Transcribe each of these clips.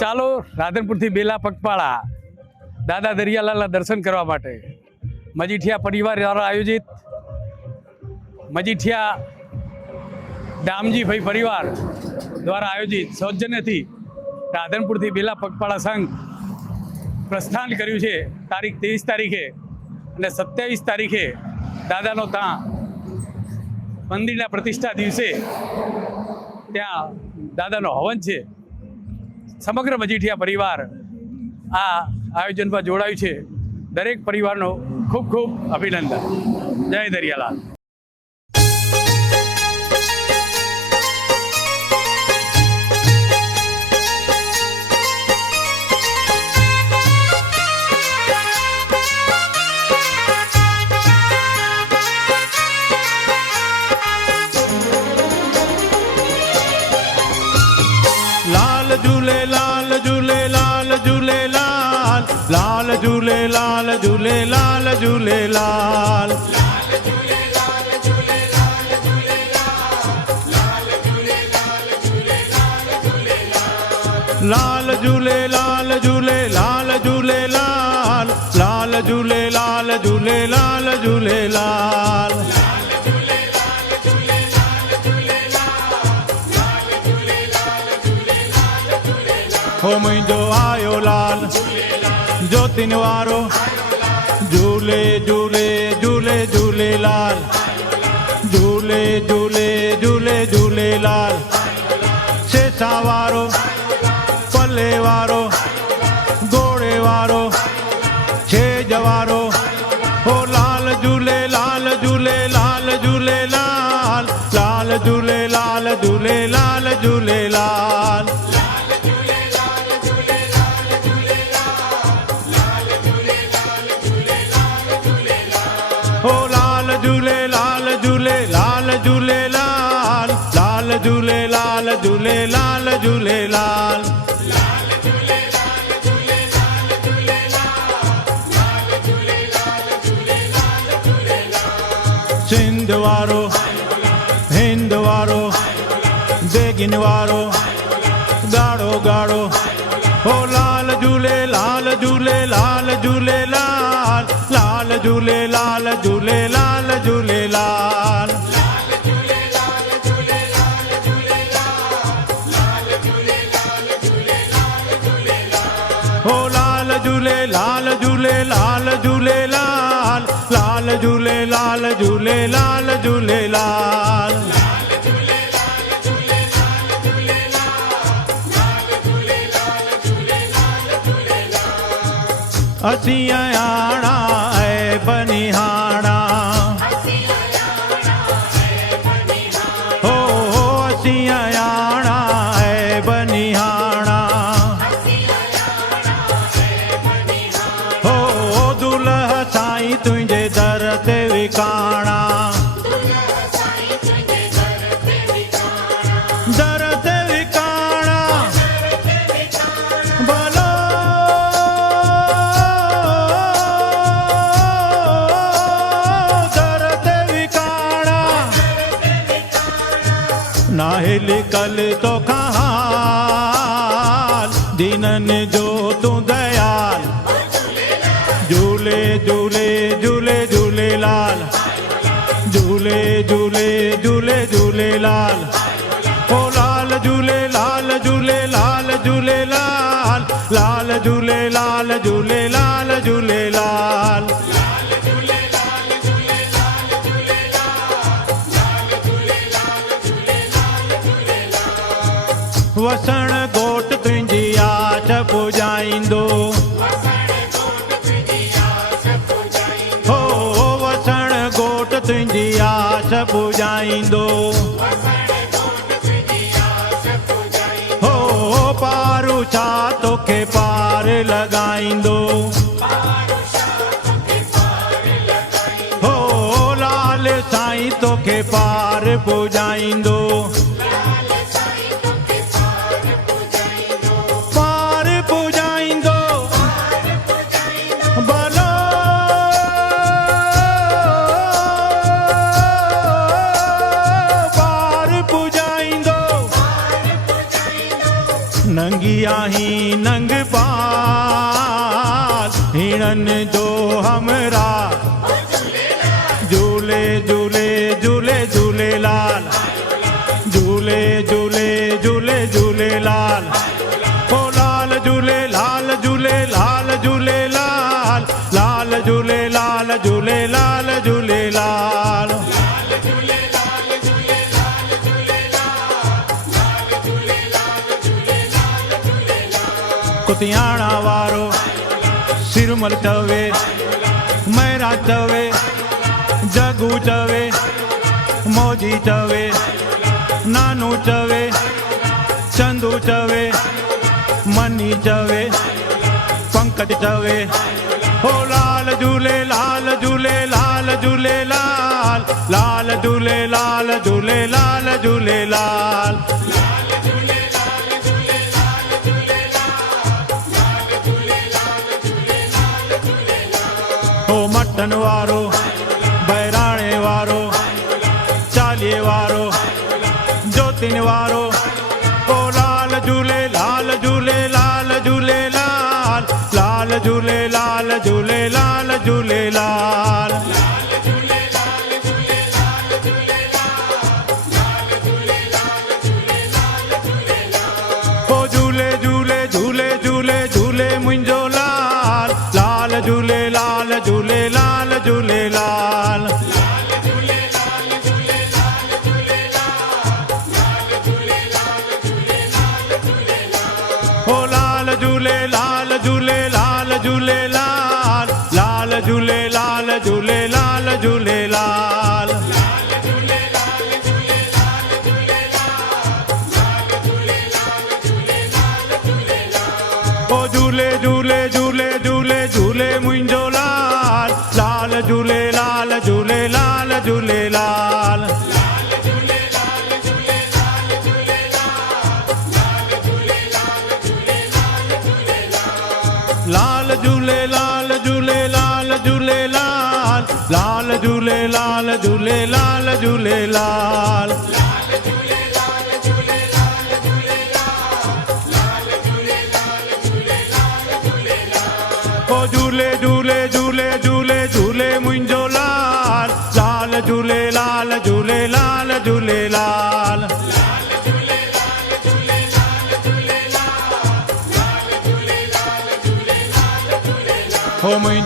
ચાલો, રાધનપુરથી બેલા પગપાળા, દાદા દરિયાલાલના દર્શન કરવા માટે. મજીઠિયા પરિવાર દ્વારા આયોજિત મજીઠિયા દામજીભાઈ પરિવાર દ્વારા આયોજિત સૌજન્યથી રાધનપુરથી બેલા પગપાળા સંઘ પ્રસ્થાન કર્યું છે. તારીખ ત્રેવીસ તારીખે અને સત્યાવીસ તારીખે દાદાનો ત્યાં મંદિરના પ્રતિષ્ઠા દિવસે ત્યાં દાદાનો હવન છે. સમગ્ર મજીઠિયા પરિવાર આ આયોજનમાં જોડાયું છે. દરેક પરિવારનો ખૂબ ખૂબ અભિનંદન. જય દરિયાલાલ. झूलेलाल लाल झूलेलाल झूलेलाल झूलेलाल लाल झूलेलाल झूलेलाल झूलेलाल हो मुंहिंजो आयो लाल ज्योतिन वारो झूले झूले झूले झूलेलाल झूले झूले झूले झूलेलाल सेसा वारो पले वारो घोड़े वारो छेज वारो हो लाल झूले लाल झूले लाल झूले लाल लाल झूले लाल झूले लाल झूले लाल લાલ ઝૂલે લાલ સિંધવારો હિન્દવારો દેગીનવારો ગાળો ગાળો ઓ લાલ ઝૂલે લાલ ઝૂલે લાલ ઝૂલે લાલ લાલ ઝૂલે લાલ ઝૂલે લાલ ઝૂલે લાલ લાલ ઝૂલે લાલ ઝૂલે લાલ લાલ ઝૂલે લાલ ઝૂલે લાલ ઝૂલે લાલ ਅਸੀਂ લાલ ઝૂલે લાલ ઝૂલે લાલ વસણ ગોટ તુંજી આઠ પૂજાઈંદો હો વસણ ગોટ તુંજી આઠ પૂજાઈંદો तोखे पार लॻाईंदो हो लाल साईं तोखे पार पुॼाईंदो લુધિયાણા વારો સિરમલ ચવે મૈરા ચવે જગુ ચવે મોજી ચવે નાનું ચવે ચંદુ ચવે મની ચવે પંકજ ચવે ઓ લાલ ઝૂલે લાલ ઝૂલે લાલ ઝૂલે, લાલ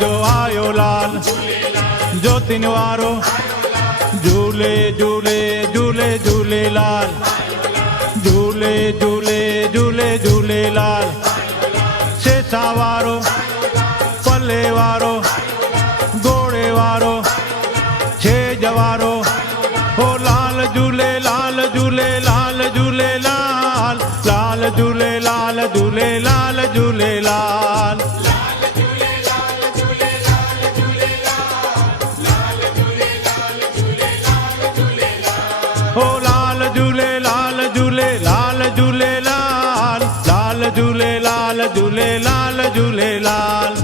જો આયો લાલ જ્યોતિન વારો ઝૂલે ઝૂલે ઝૂલે ઝૂલે લાલ ઝૂલે ઝૂલે ઝૂલે ઝૂલે લાલ શેષા વારો પલ્લે વારો ગોળે વારો ઝૂલે લાલ ઝૂલે લાલ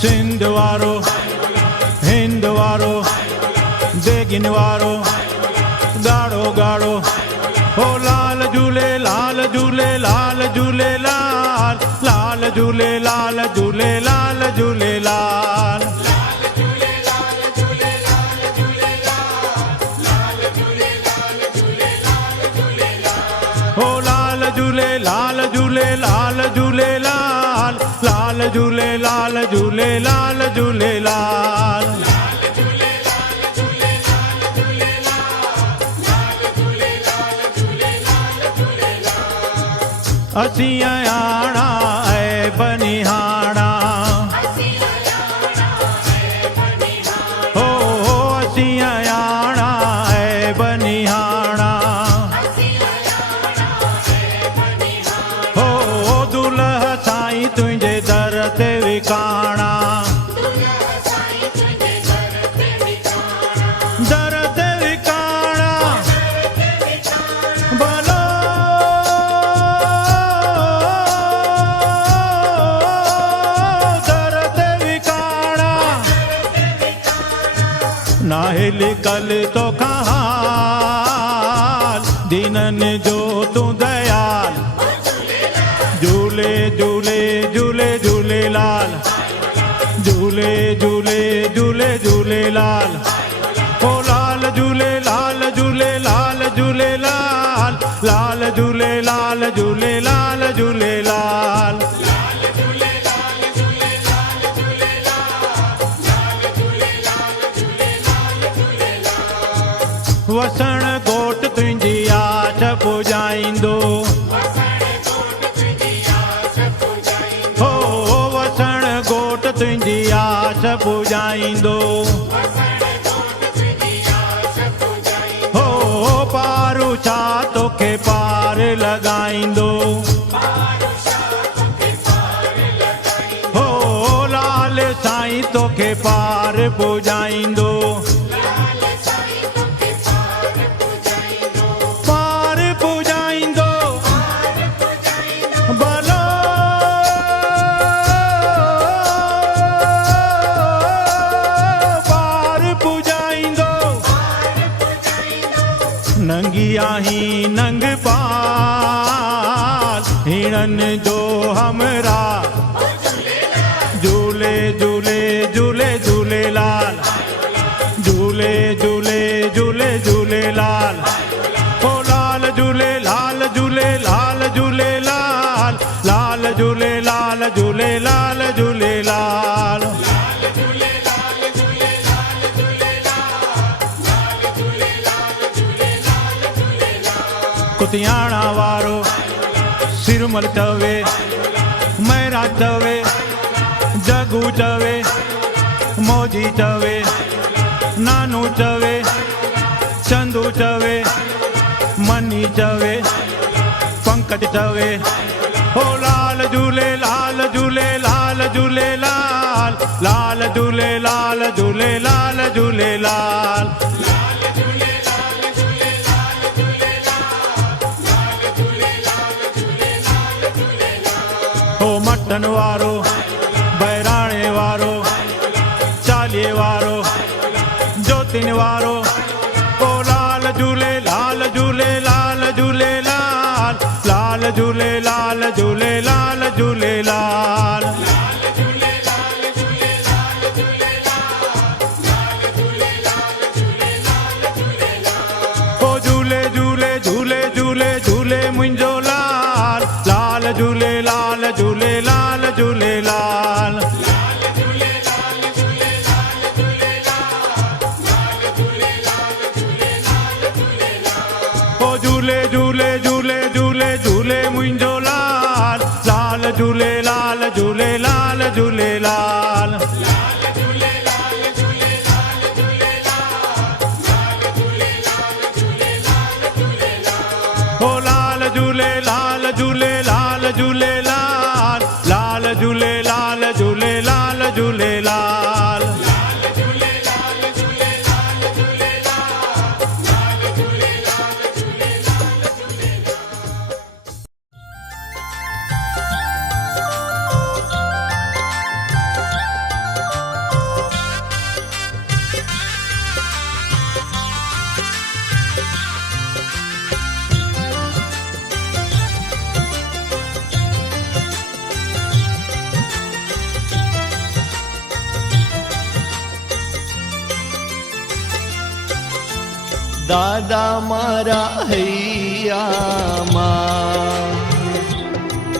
સિંધવારો હિન્દવારો દેગીનવારો ગાળો ગાળો ઓ લાલ ઝૂલે લાલ ઝૂલે લાલ ઝૂલે લાલ લાલ ઝૂલે લાલ ઝૂલે લાલ ઝૂલે લાલ લાલ ઝૂલે લાલ ઝૂલે લાલ ઝૂલે લાલ ਅਸੀਂ ચલ તો કહાલ દીનને જો તું દયાલ ઝૂલે ઝૂલે ઝૂલે ઝૂલેલાલ ઝૂલે ઝૂલે ઝૂલે ઝૂલેલાલ ઓ લાલ ઝૂલે લાલ ઝૂલે લાલ ઝૂલે લાલ લાલ ઝૂલે લાલ ઝૂલે લાલ વસણ કોટ તુંજી આઠ પૂજાઈંદો. હો વસણ કોટ તુંજી આઠ પૂજાઈંદો. હો પારું છા તોખે પાર લગાઈંદો. હો લાલ સાईं તોખે પાર પૂજાઈંદો. હિણન જો હમરા ઝૂલે ઝૂલે ઝૂલે ઝૂલેલાલ ઝૂલે ઝૂલે ઝૂલે ઝૂલેલાલ ઓ લાલ ઝૂલે લાલ ઝૂલે લાલ ઝૂલે લાલ લાલ ઝૂલે લાલ ઝૂલે લાલ ઝૂલે લાલ કુતિયાણા વારો સિરમલ ચવે મૈરા ચવે જગુ ચવે મોજી ચવે નાનું ચવે ચંદુ ચવે મની ચવે પંકજ ચવે હો લાલ ઝૂલે લાલ ઝૂલે લાલ ઝૂલે લાલ લાલ ઝૂલે લાલ ઝૂલે લાલ ઝૂલે લાલ હો મટન વારો બૈરાણે વારો ચાલીએ વારો જ્યોતિન વારો ઓ ઝૂલે દાદા મારા હૈયામાં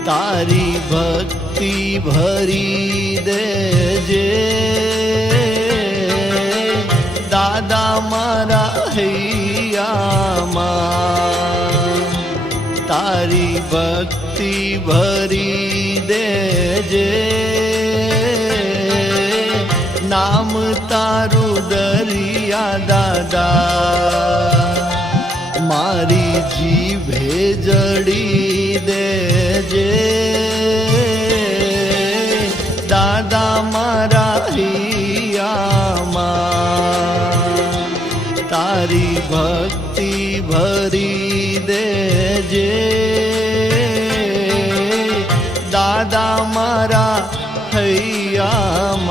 તારી ભક્તિ ભરી દેજે. દાદા મારા હૈયામાં તારી ભક્તિ ભરી દેજે. નામ તારું દરિયા દાદા. મારી જીભે જડી દેજે. દાદા મારા હિયામાં તારી ભક્તિ ભરી દેજે. દાદા મારા હૈયામાં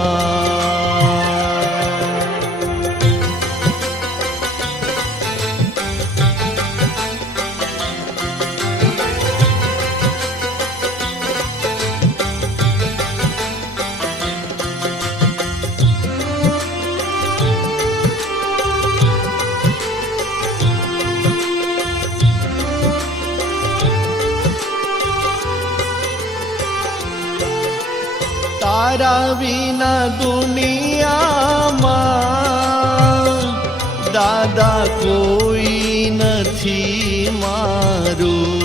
દાદા કોઈ નથી મારું.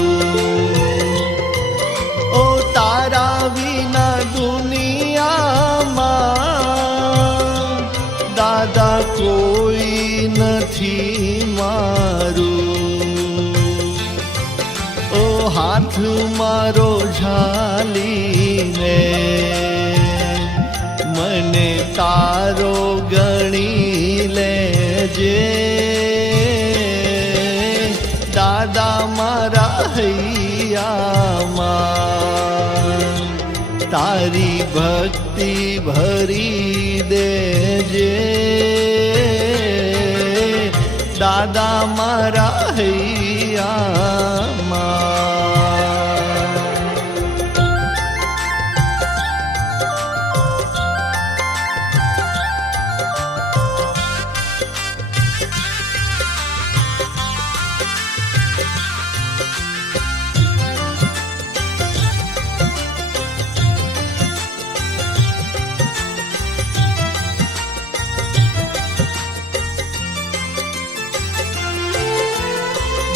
ઓ તારા વિના દુનિયામાં દાદા કોઈ નથી મારું. ઓ હાથ મારો ઝાલીને, મને તારો હૈયામાં તારી ભક્તિ ભરી દેજે દાદા મારા હૈયામાં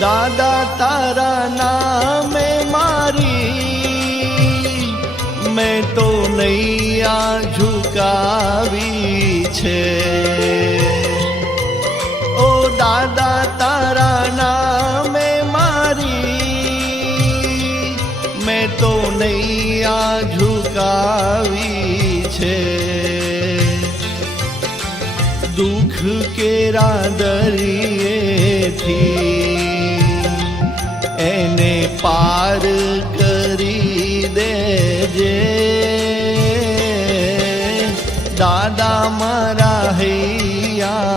દાદા તારા નામે મારી. મેં તો નૈયા ઝુકાવી છે. ઓ દાદા તારા નામે મારી. મેં તો નૈયા ઝુકાવી છે. દુઃખ કેરા દરિયેથી પાર કરી દેજે દાદા મારા હૈયામાં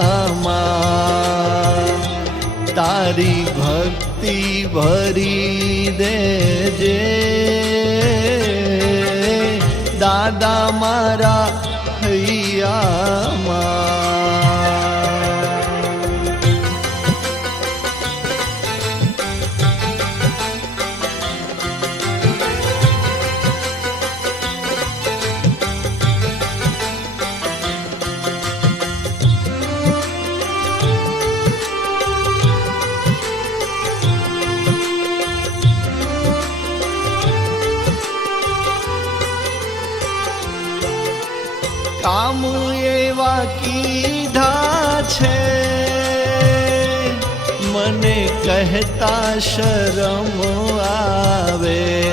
તારી ભક્તિ ભરી દેજે દાદા મારા કહેતા શરમ આવે.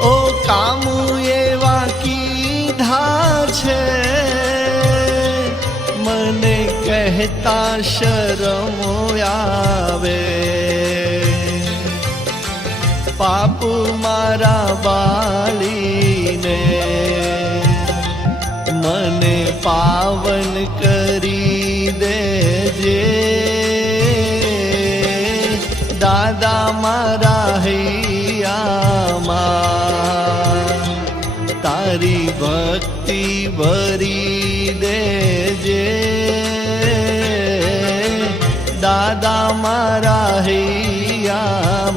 ઓ કામુ એવા કીધા છે. મને કહેતા શરમ આવે. પાપુ મારા બાલીને મને પાવન કરી દેજે. દાદા મારા હૈયામાં તારી ભક્તિ ભરી દેજે દાદા મારા હૈયામાં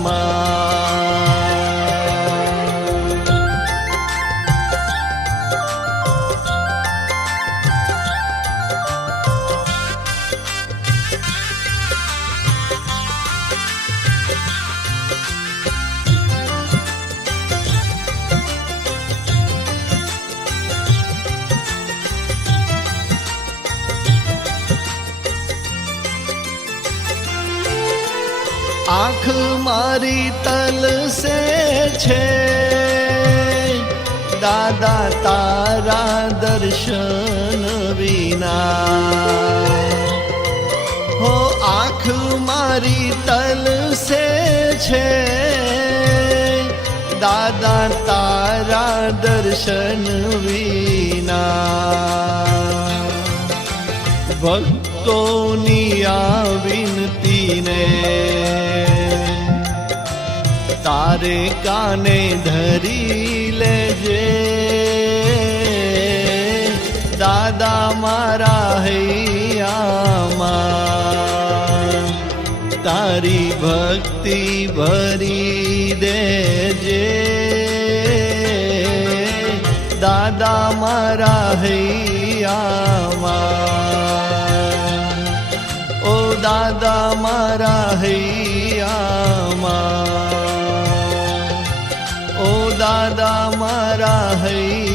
આંખ મારી તલ સે છે. દાદા તારા દર્શન વિના હો, આંખ મારી તલ સે છે. દાદા તારા દર્શન વિના ભક્તોની આ વિનતીને તારે કાને ધરી લેજે? દાદા મારા હૈયામાં તારી ભક્તિ ભરી દેજે. દાદા મારા હૈયામાં, ઓ દાદા મારા હૈયામાં દાદા મારા હૈયામાં